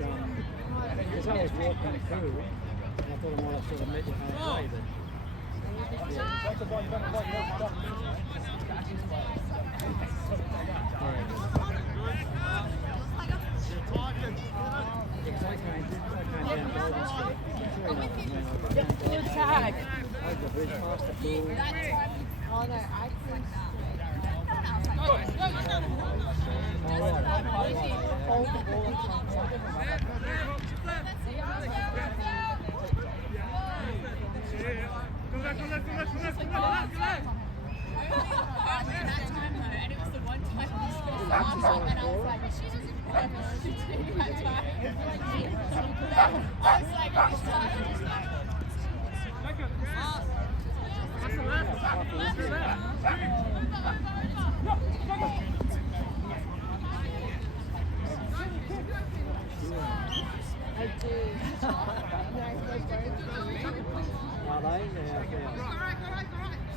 because I was walking through, and I thought I might have sort of met you halfway, but I came down Golden Street. Good tag. Over the bridge past the pool. Oh no, I think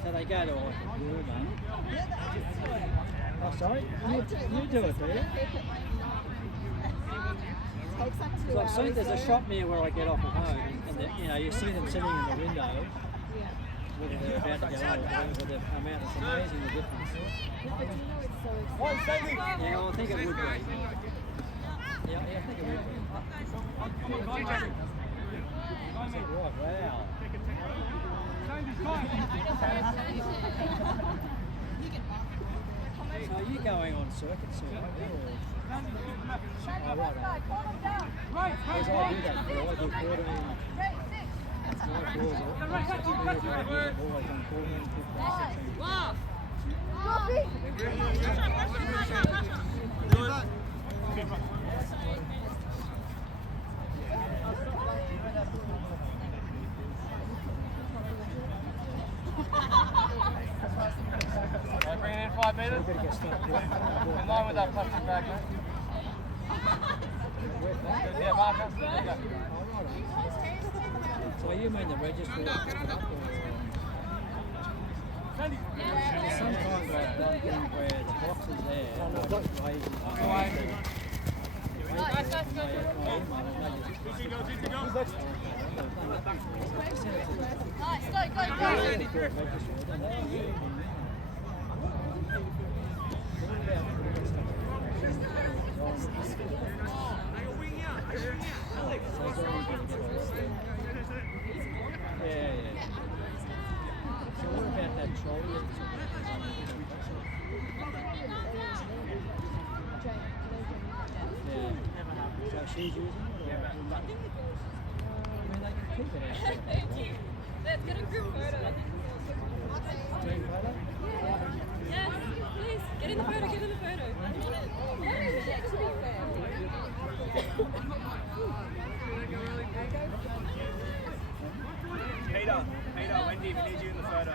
So they go to like a groomer. Oh, sorry? You do it, do you? So I've seen there's a shop near where I get off at home, and you see them sitting in the window, whether they're about to go out or whether they've come out. It's amazing the difference. Yeah, well, I think it would be. Yeah, I think it would be. Right, wow. So are you going on circuit soon? Oh, right. Because I do that for I do quartering. My balls are always on quartering, 5 metres. In line with that plastic bag, mate. Yeah, marker. So you mean the registry? Sometimes I've done things where the box is there, and I just raise it. So what about that trolley? So she's using it? Or? I mean, they can keep it out. Thank you. Let's get a group photo. Team photo? Yes, please. Get in the photo, get in the photo. Peter, Wendy, we need you in the photo.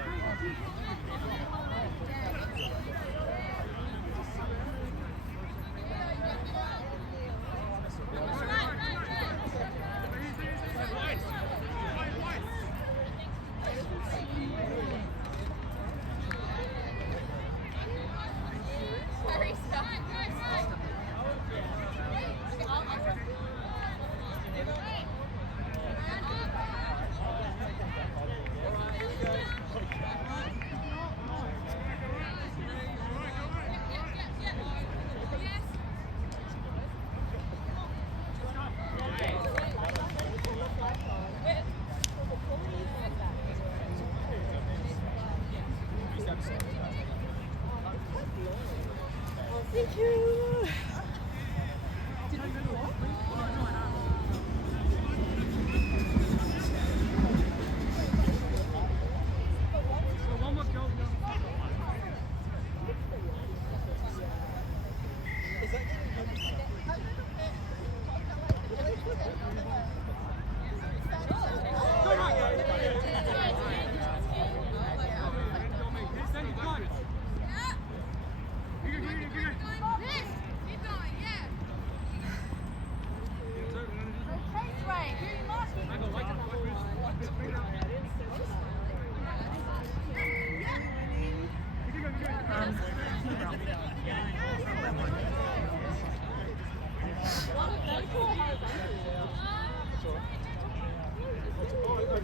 You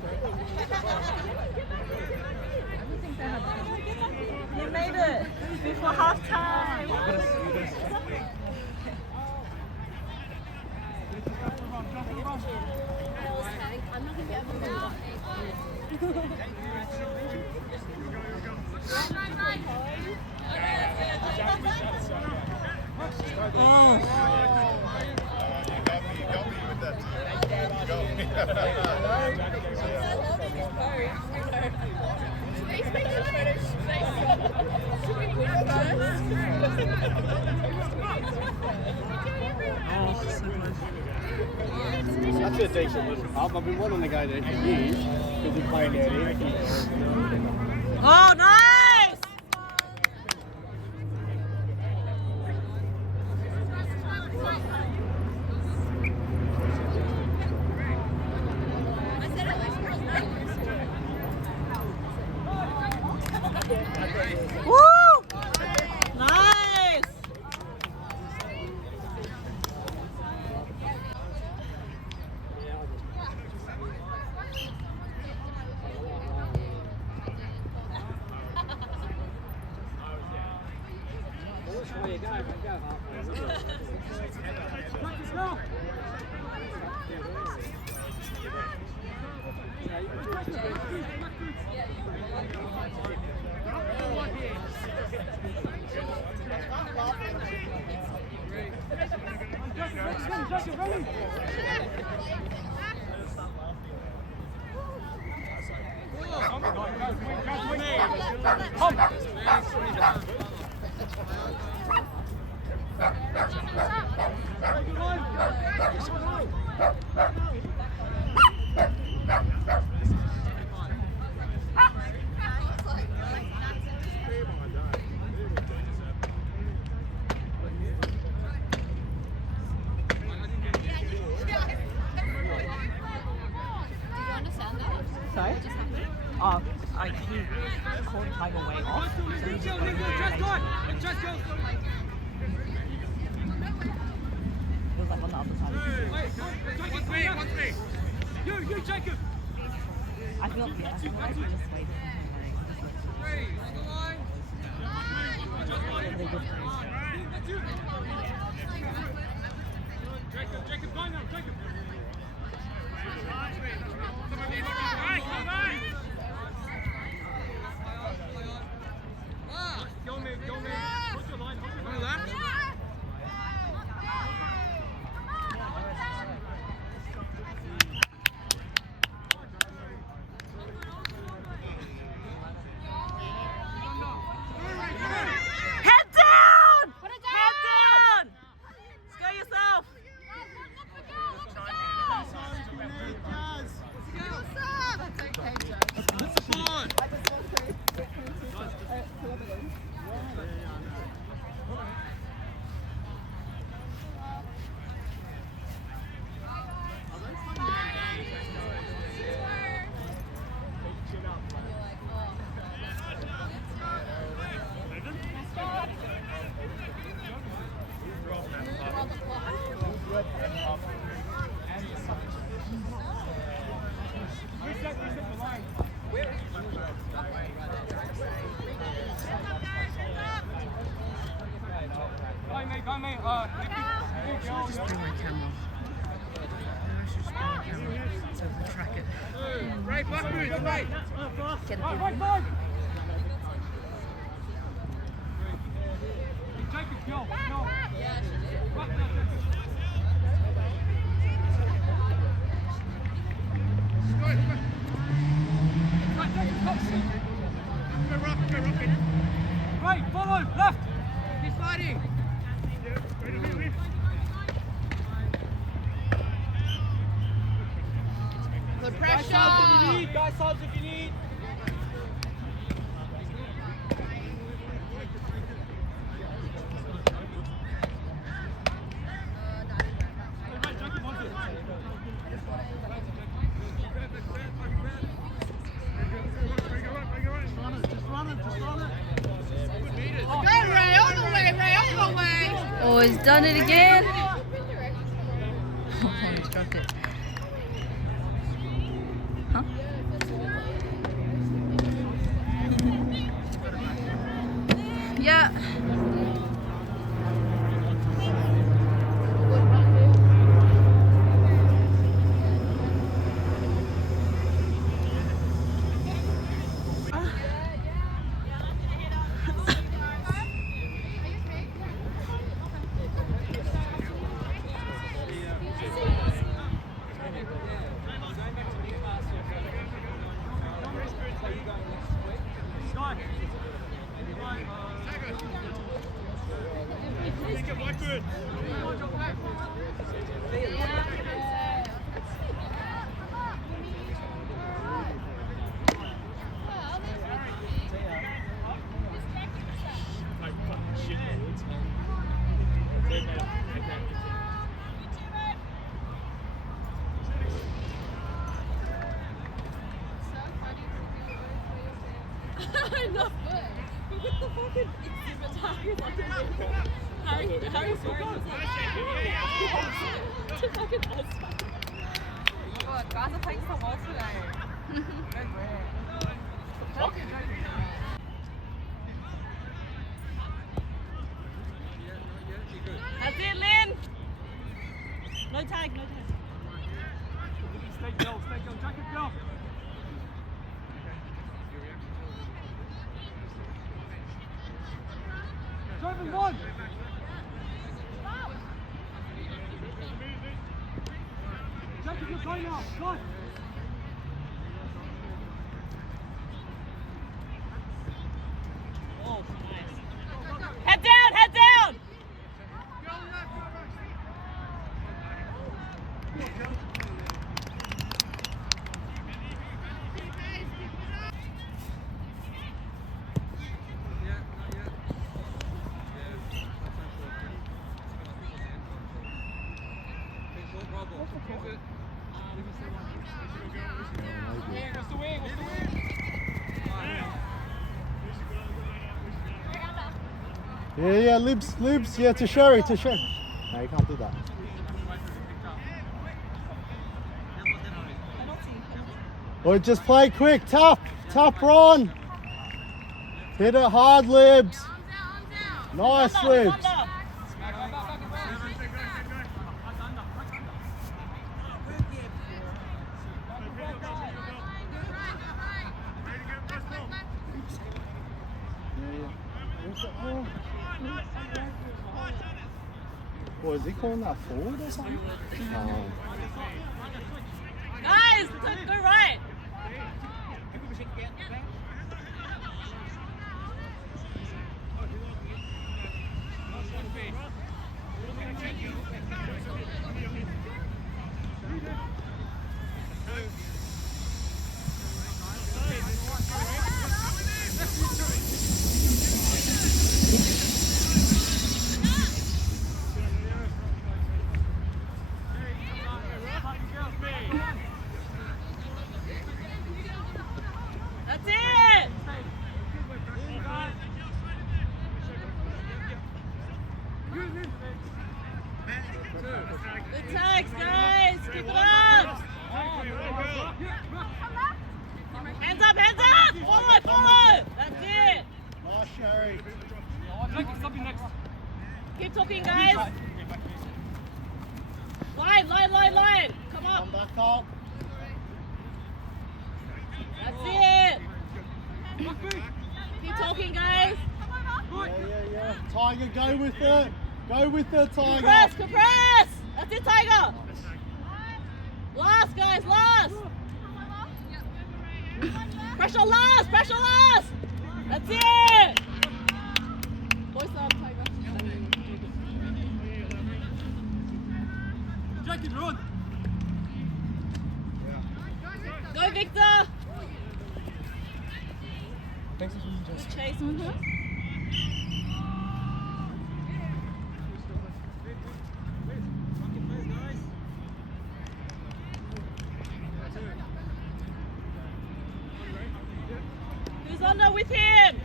made it before half time. I'm not going to be able to do You got me with that. You got me. That's a decent little pub. I've been wanting to go there for years because they're playing out here. Oh, nice! Woo! Nice! Where you go, mate? Go halfway. Sorry? Oh, he called Tiger way off. So he just got it was like on the other side. You, Jacob! I feel like he just waited. Jacob, go now, Jacob! Go, man, go, man. Hold your line, hold your line. Head down! Head down! Scare yourself! Just bring my camera. I should just bring my camera so I can track it. Right, backwards, right. Get it. Jacob, go, go. Right, follow, left. Keep sliding. The Guys, sides if you need. Guys, sides if you need. Oh, he's done it again. Oh, he struck it. Huh? Yeah. I know. But with the fucking exhibit tires on the Harry's wearing his to fucking Oztag. 가서 타기사 먹었어요. That's it, Lynn. No tag, no tag. Stay still, jacket go. Jovan, one. Jacket, you're going now. Go. Head down, head down. Yeah, libs, yeah, to Sherry. No, you can't do that. Or just play quick, tough run. Hit it hard, libs. Nice, libs. What, is he calling that forward or something? Oh. Guys, go right. That's it. Good tags, guys. Keep it up. Hands up, hands up. Forward. That's it. Nice, Sherry. Keep talking, guys. Line. Come up. Come back up. That's it. Keep talking, guys. Yeah. Tiger, go with it. Go with it, Tiger. Compress. That's it, Tiger. Last, guys, last. Pressure last. That's it. Voice up, Tiger. Jacket, run. Go, Victor. Thanks for just Chase. Who's under with him?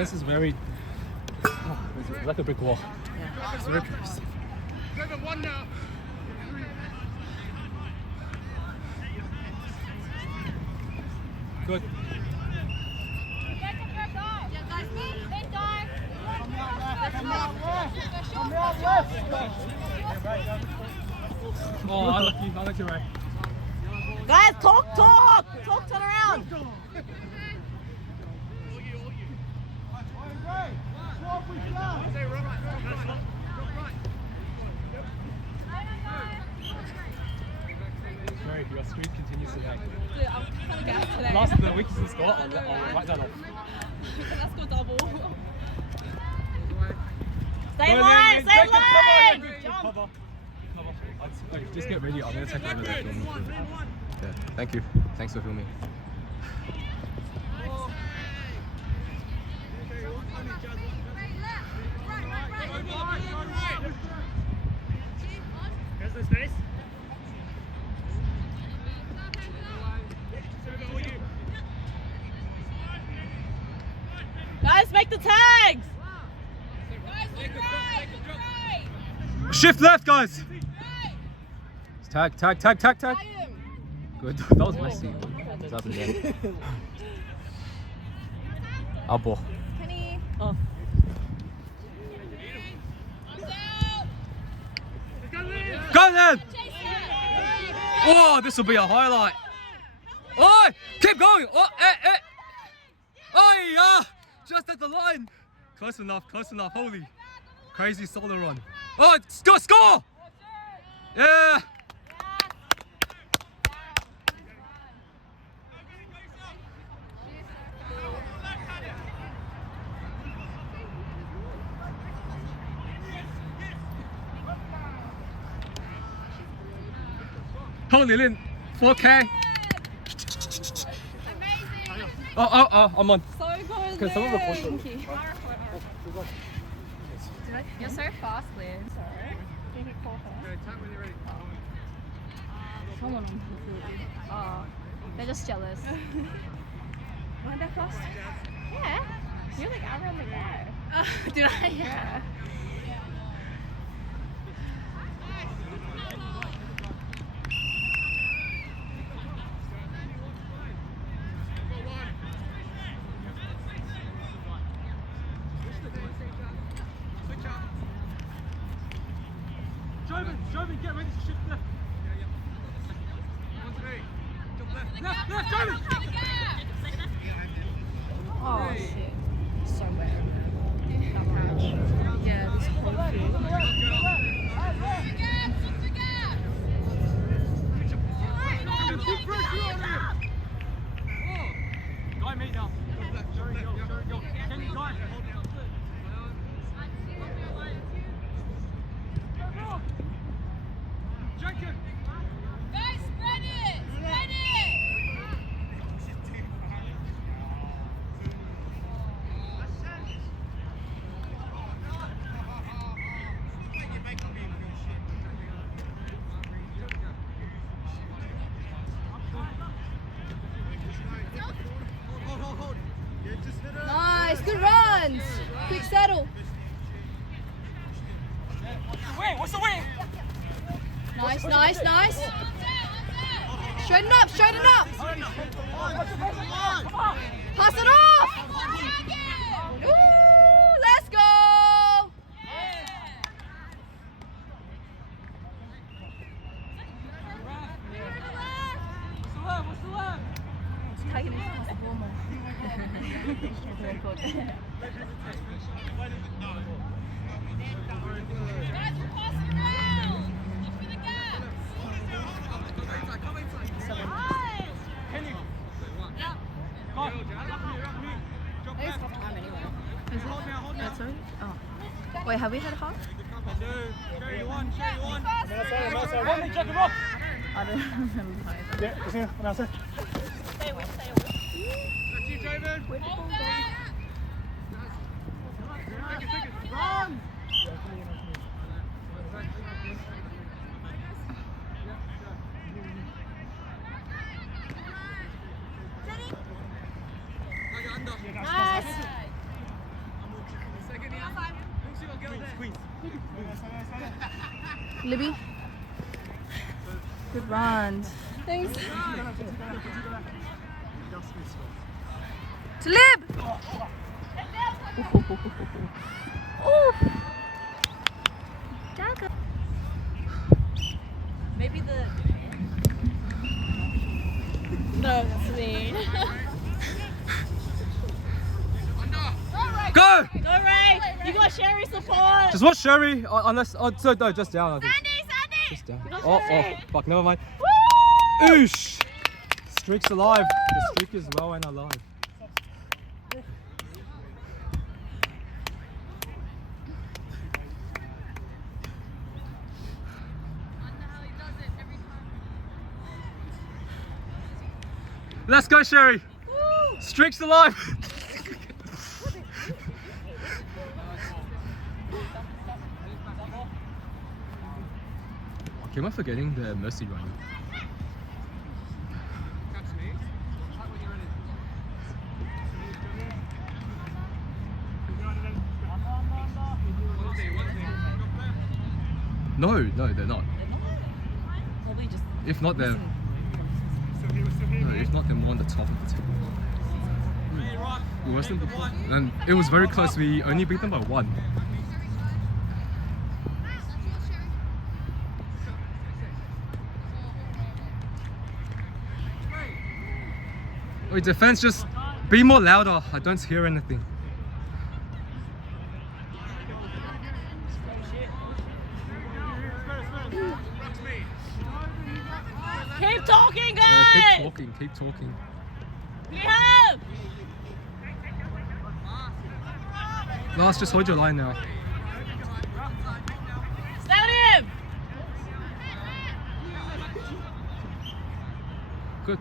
defense is very. It's like a brick wall. Yeah. It's very close. Good. Oh, I like you right. Guys, talk! Turn around! Sorry, your streak continues today. Dude, I'm kind of gassed today. Last the weakest in score, I'll write that off. Let's go double. Stay in line! Stay in line! Cover. Just get ready. I'm going to take over that film. Yeah, thank you. Thanks for filming. Here's the space. Guys, make the tags! Shift left, guys! Tag. Good. That was messy. What's happening there? Our ball. Penny. Oh. Go then! Oh, this will be a highlight. Oh, keep going. Oh, Oh, yeah. Just at the line. Close enough. Holy. Crazy solo run. Oh, score! Yeah. Holy Lynn, 4K. Oh, I'm on. So good. Can someone report it? Thank you. You're so fast, Lynn. Sorry. Can you call her? Someone on facility. Oh, they're just jealous. Weren't they fast? Yeah. You're like out on the go. Did I? Yeah. Jovan, get ready to shift left. Left, Jovan! Oh shit. So bad. Yeah, this whole field. Guy, meet now. Go. Can you guy? Jenkins! Guys, spread it! Spread it! Nice, good runs! Quick settle. What's the way? Nice. Straighten up. Pass it off. Ooh, let's go. What's the left? Taking this past the formal. Guys, we're passing around. Look for the gap. Penny. Yeah. Go. It's half time anyway. Is it? That's right. Oh. Wait, have we had half? Show you one. Outside. Check him off. I don't remember how it Yeah, just here, on outside. Stay away. That's you, Jovan. Hold that. Run. Nice. Libby. Good run. Thanks. To Lib! Ooh. Maybe the. No, that's me. Go! Go, Ray! You got Sherry support! Just watch Sherry, unless, oh, so, no, just down, I think. Sandy! Just down. Oh, fuck, never mind. Oosh! Streak's alive. The streak is well and alive. Let's go, Sherry! Woo. Streak's alive! Okay, am I forgetting the mercy run? No, they're not. Probably just. If not, they're. No, if not, they're more on the top of the table. Worse than before. And it was very close. We only beat them by 1. Wait, defense, just be more louder. I don't hear anything. Keep talking, guys! Yeah, keep talking. Yeah! Last, just hold your line now. Stay on him! Good.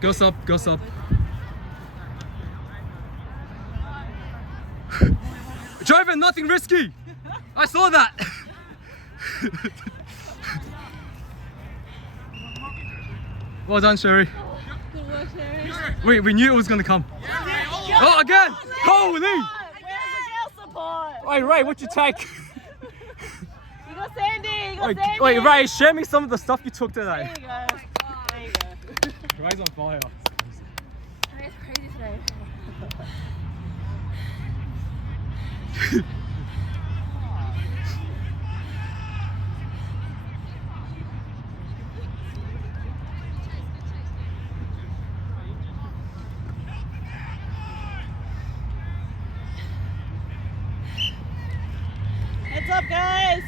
Goes up. Jovan, nothing risky! I saw that! Well done, Sherry. Good work, Sherry. Wait, we knew it was gonna come. Oh, again! Holy! Where's the girl support? Wait, Ray, what you take? You got Sandy! Wait, Ray, share me some of the stuff you took today. There you go. There you go. Ray's on fire. It's crazy today. Heads up, guys!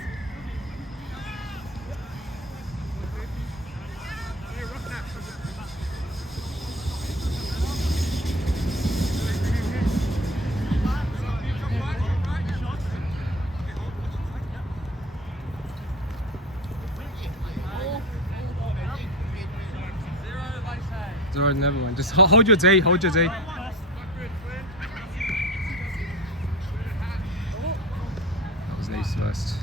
Alright, never mind. Just hold your D, hold your D. That was knees first.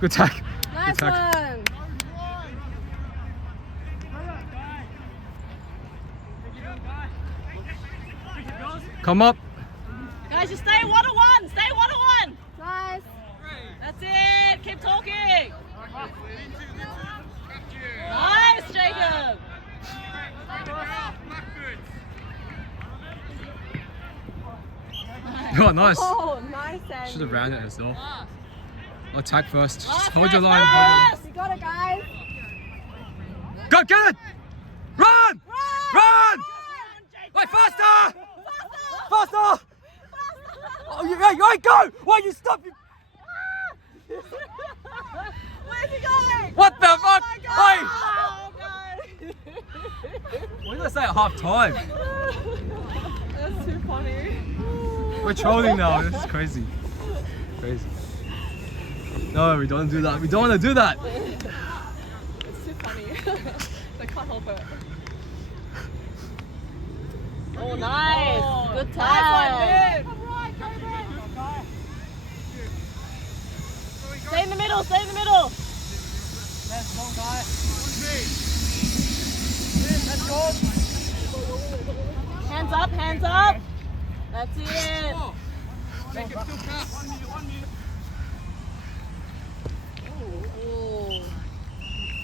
Good tack. Nice Good tack. one. Come up. Guys, just stay one-on-one! Stay one-on-one! Nice. That's it! Keep talking! Nice, Jacob! Oh, nice. Oh, nice, Sandy. Should have ran it as well. Attack first. Just Last hold your guys line. Hold first! You got it, guys. your... Go, get it! Run! Run! Wait, faster! Faster! Oh, you go! Why you stop? Where's he going? What the fuck? Oh, Hey! God. What did I say at half time? That's too funny. We're trolling now. This is crazy. Crazy. No, we don't do that. We don't want to do that. It's too funny. I can't help it. Oh, nice! Oh, good nice time! one, right, Jovan. Stay in the middle, stay in the middle! on, guy. That's good. Hands up, hands up. That's it. Make it still count. 1 minute, 1 minute. Oh,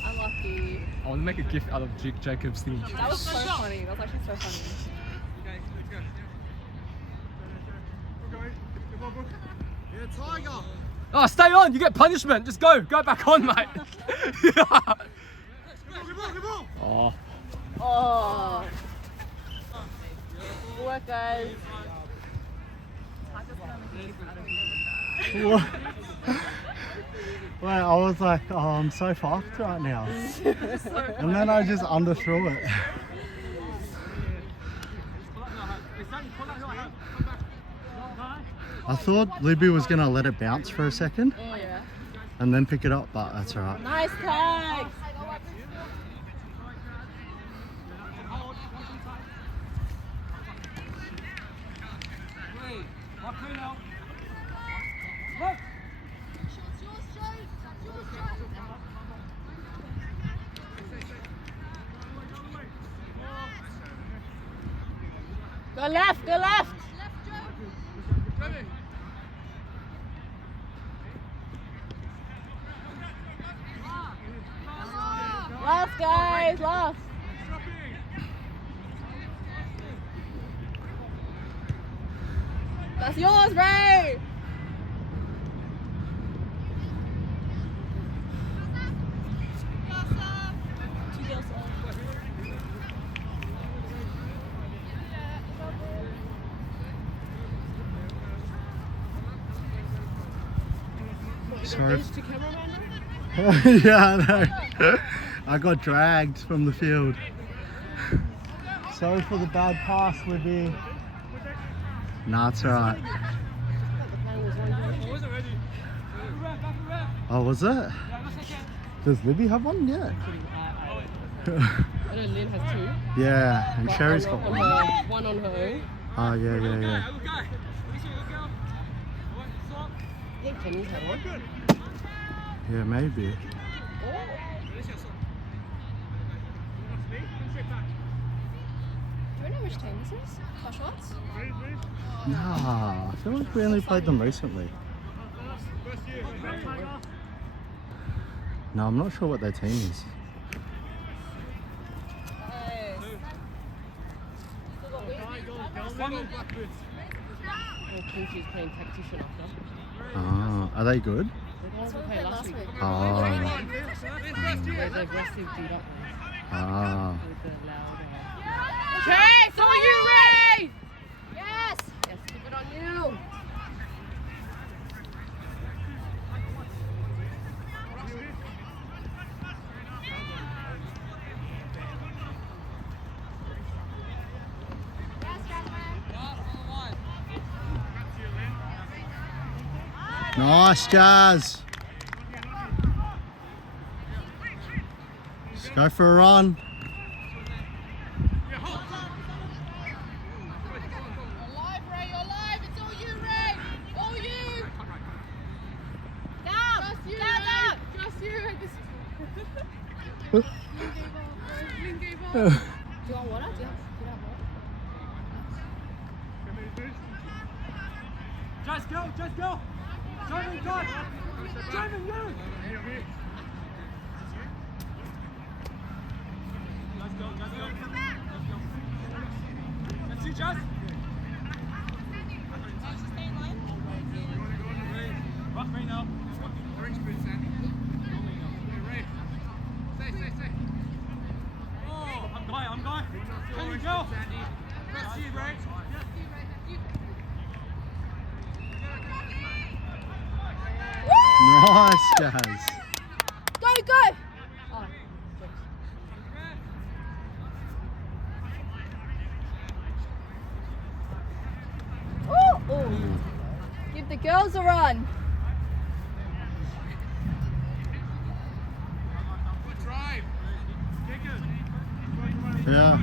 unlucky. I want to make a gif out of Jacob's thing. That was so funny. That was actually so funny. Okay, let's go. Yeah, Tiger. Oh, stay on. You get punishment. Just go. Go back on, mate. Oh. Oh. Good work, guys. What? Wait, I was like, oh, I'm so fucked right now. And then I just underthrew it. I thought Libby was going to let it bounce for a second Yeah. and then pick it up, but that's alright. Nice tag. Go left, go left. Last, guys, last. That's yours, Ray. Sorry. Yeah, I know. I got dragged from the field. Sorry for the bad pass, Libby. Nah, it's alright. Oh, was it? Does Libby have one? Yeah. I know Lynn has two. Yeah, and Sherry's got on one. her, one on her own. Oh, yeah. I think Kenny's had one. Yeah, maybe. Do we know which team this is? For shots? Nah, I feel like we only played them recently. No, I'm not sure what their team is. I think she's playing tactician after. Ah, are they good? The guys were playing last week. Oh. The aggressive beat up Ah. with the loud. Chase, are you ready? Yes, keep it on you. Nice, Jazz. Let's go for a run. Alive, Ray, you're alive. It's all you, Ray. All you. Down. Just you, down. Just you. Lynn gave up. Do you want water? Do you want water? Just go. Jovan, go. Jovan, go. Let's go. Let's see, Jazz. Rock right now. Orange boots, Sandy. Red. Stay. Oh, I'm going. Can you go? That's you, Ray. Nice, Jazz. Go. Ooh. Give the girls a run. Good drive. Yeah.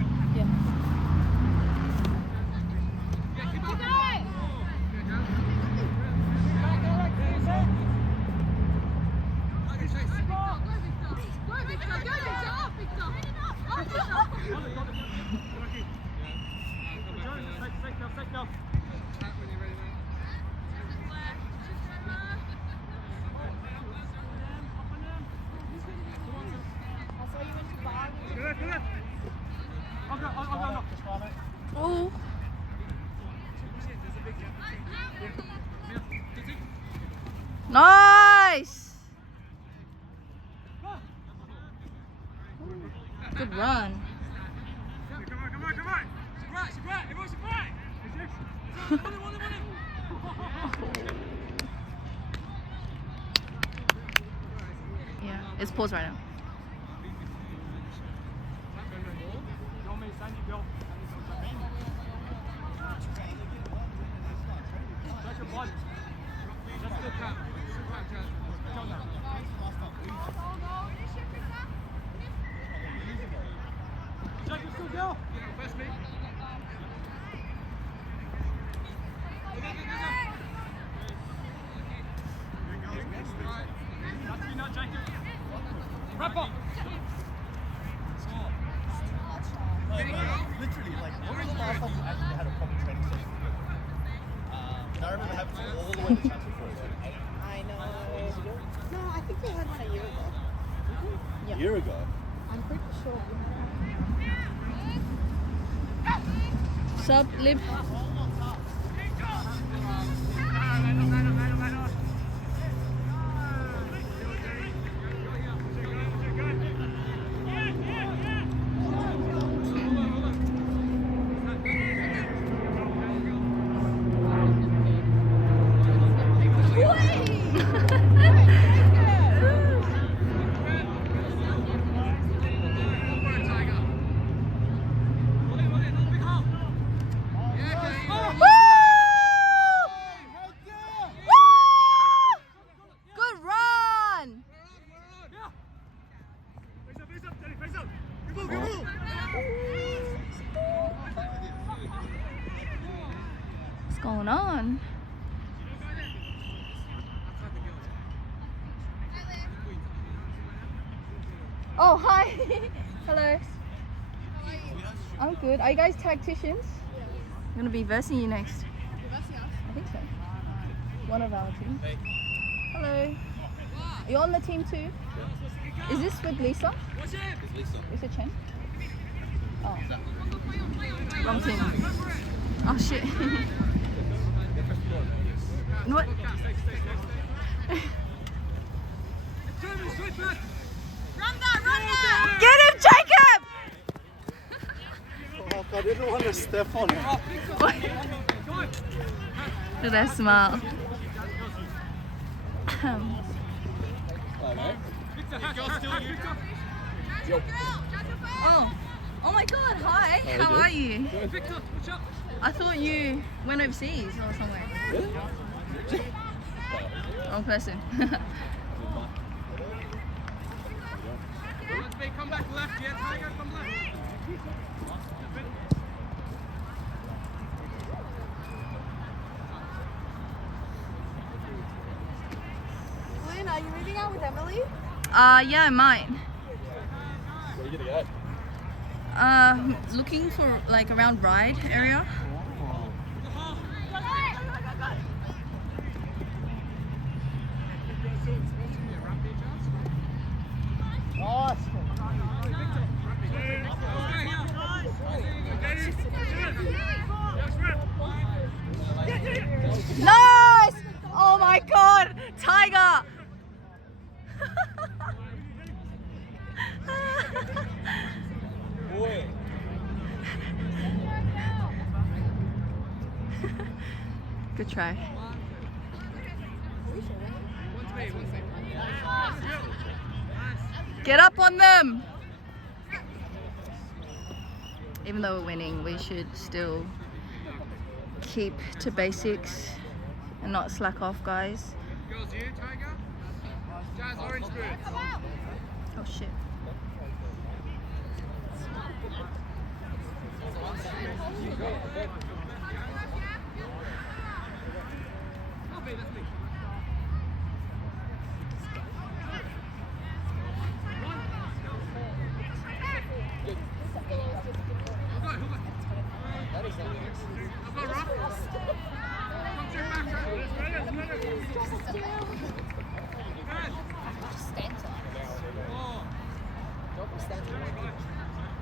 Oh. Nice. Good run. Yeah, it's paused right now. Literally, like, when was the last time you actually had a proper training session? I remember having to all the way to chapter 4. I know. No, I think we had one a year ago. A year ago? I'm pretty sure. Sub lip. What's going on? Oh, hi. Hello. I'm good. Are you guys tacticians? I'm gonna be versing you next. I think so. One of our team. Hello. Are you on the team too? Is this with Lisa? Is it Chen? Oh. Wrong team. Oh shit. What? Get him, Jacob! Fuck, I didn't want to step on it. Did I smile? Oh my god, hi. How are you? I thought you went overseas or somewhere. Wrong person. Come back left, yeah, Tiger, come left. Lynn, are you moving out with Emily? Yeah, I might. Where are you gonna go? Looking for like around Ride area. Nice! Oh my god, Tiger! Good try. Get up on them! Even though we're winning, we should still keep to basics and not slack off, guys. Girls, you, Tiger? Jazz, orange boots. Oh shit.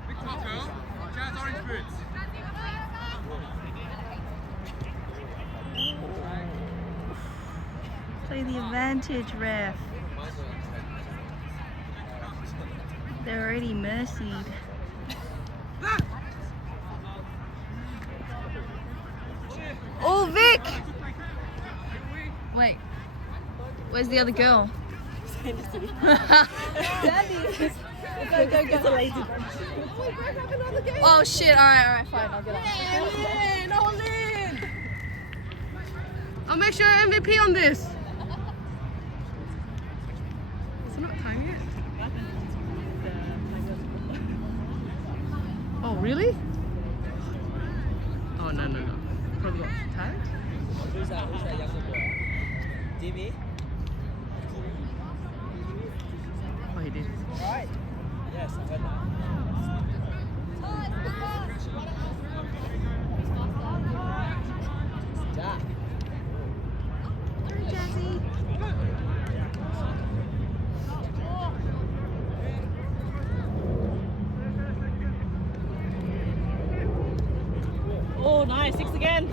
Big top girl. Jazz, orange boots. the advantage, ref. They're already mercied. Oh, Vic! Wait, where's the other girl? Sandy! Go, go, go. Oh shit, alright, fine, I'll get on. Lynn! Oh, Lynn! I'll make sure you're MVP on this. Is it not time yet? Oh, really? Oh, no. Probably got tagged. Who's that younger boy? Dimmy? Oh, he did. Right. Yes, I heard that. Jack. Jazzy. Oh, nice. 6 again.